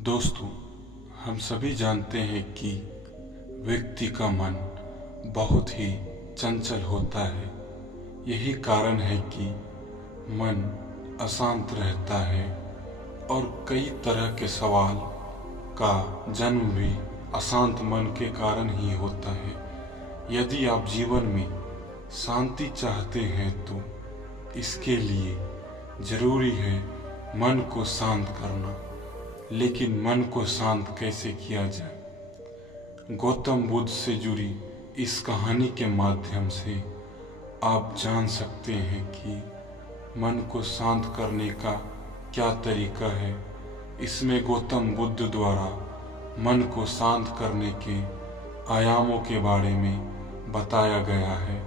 दोस्तों, हम सभी जानते हैं कि व्यक्ति का मन बहुत ही चंचल होता है। यही कारण है कि मन अशांत रहता है और कई तरह के सवाल का जन्म भी अशांत मन के कारण ही होता है। यदि आप जीवन में शांति चाहते हैं तो इसके लिए जरूरी है मन को शांत करना। लेकिन मन को शांत कैसे किया जाए? गौतम बुद्ध से जुड़ी इस कहानी के माध्यम से आप जान सकते हैं कि मन को शांत करने का क्या तरीका है। इसमें गौतम बुद्ध द्वारा मन को शांत करने के आयामों के बारे में बताया गया है।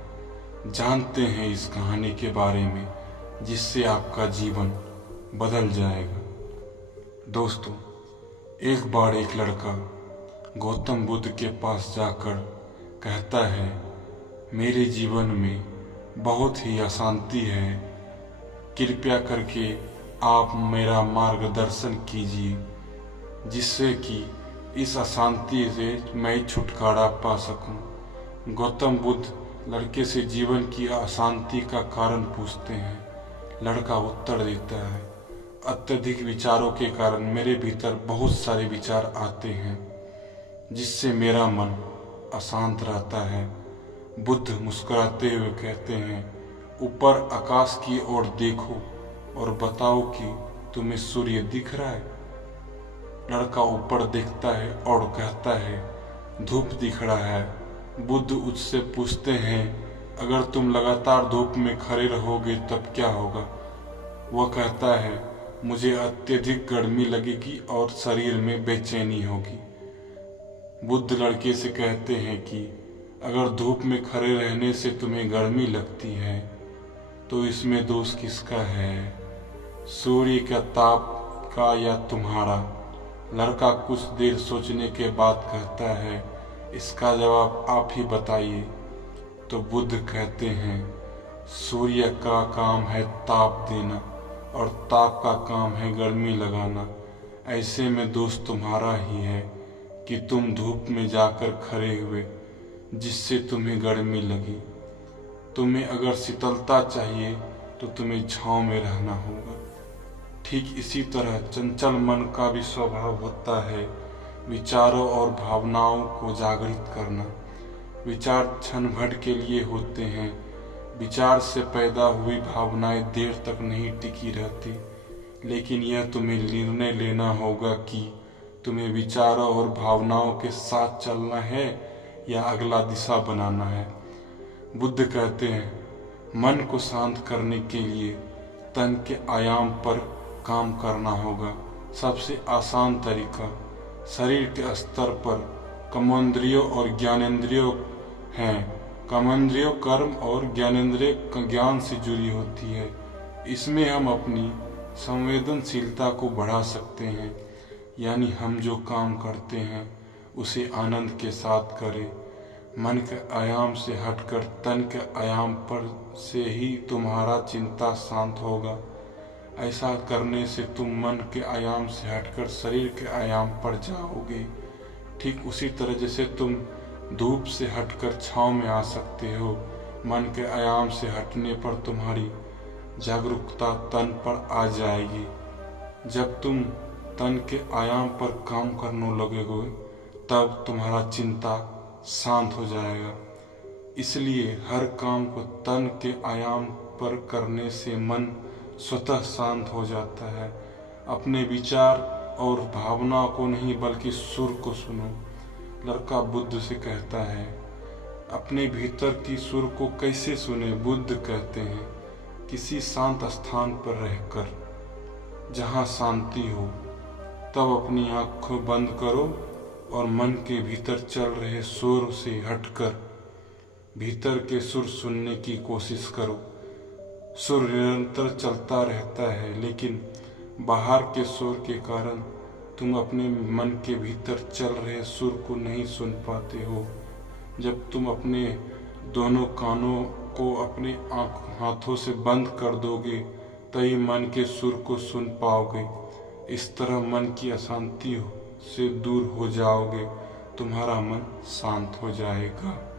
जानते हैं इस कहानी के बारे में, जिससे आपका जीवन बदल जाएगा। दोस्तों, एक बार एक लड़का गौतम बुद्ध के पास जाकर कहता है, मेरे जीवन में बहुत ही अशांति है, कृपया करके आप मेरा मार्गदर्शन कीजिए, जिससे कि इस अशांति से मैं छुटकारा पा सकूं। गौतम बुद्ध लड़के से जीवन की अशांति का कारण पूछते हैं। लड़का उत्तर देता है, अत्यधिक विचारों के कारण मेरे भीतर बहुत सारे विचार आते हैं, जिससे मेरा मन अशांत रहता है। बुद्ध मुस्कुराते हुए कहते हैं, ऊपर आकाश की ओर देखो और बताओ कि तुम्हें सूर्य दिख रहा है। लड़का ऊपर देखता है और कहता है, धूप दिख रहा है। बुद्ध उससे पूछते हैं, अगर तुम लगातार धूप में खड़े रहोगे तब क्या होगा? वह कहता है, मुझे अत्यधिक गर्मी लगेगी और शरीर में बेचैनी होगी। बुद्ध लड़के से कहते हैं कि अगर धूप में खड़े रहने से तुम्हें गर्मी लगती है तो इसमें दोष किसका है, सूर्य का ताप का या तुम्हारा? लड़का कुछ देर सोचने के बाद कहता है, इसका जवाब आप ही बताइए। तो बुद्ध कहते हैं, सूर्य का काम है ताप देना और ताप का काम है गर्मी लगाना। ऐसे में दोष तुम्हारा ही है कि तुम धूप में जाकर खड़े हुए, जिससे तुम्हें गर्मी लगी। तुम्हें अगर शीतलता चाहिए तो तुम्हें छांव में रहना होगा। ठीक इसी तरह चंचल मन का भी स्वभाव होता है विचारों और भावनाओं को जागृत करना। विचार क्षण भर के लिए होते हैं। विचार से पैदा हुई भावनाएं देर तक नहीं टिकी रहती, लेकिन यह तुम्हें निर्णय लेना होगा कि तुम्हें विचारों और भावनाओं के साथ चलना है या अगला दिशा बनाना है। बुद्ध कहते हैं, मन को शांत करने के लिए तन के आयाम पर काम करना होगा। सबसे आसान तरीका शरीर के स्तर पर कर्मेंद्रियों और ज्ञानेंद्रियों हैं। कर्मेंद्रियों कर्म और ज्ञानेंद्रिय ज्ञान से जुड़ी होती है। इसमें हम अपनी संवेदनशीलता को बढ़ा सकते हैं, यानी हम जो काम करते हैं उसे आनंद के साथ करें। मन के आयाम से हटकर तन के आयाम पर से ही तुम्हारा चिंता शांत होगा। ऐसा करने से तुम मन के आयाम से हटकर शरीर के आयाम पर जाओगे। ठीक उसी तरह जैसे तुम धूप से हटकर छांव में आ सकते हो, मन के आयाम से हटने पर तुम्हारी जागरूकता तन पर आ जाएगी। जब तुम तन के आयाम पर काम करने लगोगे तब तुम्हारा चिंता शांत हो जाएगा। इसलिए हर काम को तन के आयाम पर करने से मन स्वतः शांत हो जाता है। अपने विचार और भावना को नहीं बल्कि सुर को सुनो। लड़का बुद्ध से कहता है, अपने भीतर की सुर को कैसे सुने? बुद्ध कहते हैं, किसी शांत स्थान पर रहकर, जहाँ शांति हो, तब अपनी आँखें बंद करो और मन के भीतर चल रहे शोर से हटकर भीतर के सुर सुनने की कोशिश करो। सुर निरंतर चलता रहता है, लेकिन बाहर के शोर के कारण तुम अपने मन के भीतर चल रहे सुर को नहीं सुन पाते हो। जब तुम अपने दोनों कानों को अपने हाथों से बंद कर दोगे तभी मन के सुर को सुन पाओगे। इस तरह मन की अशांति से दूर हो जाओगे, तुम्हारा मन शांत हो जाएगा।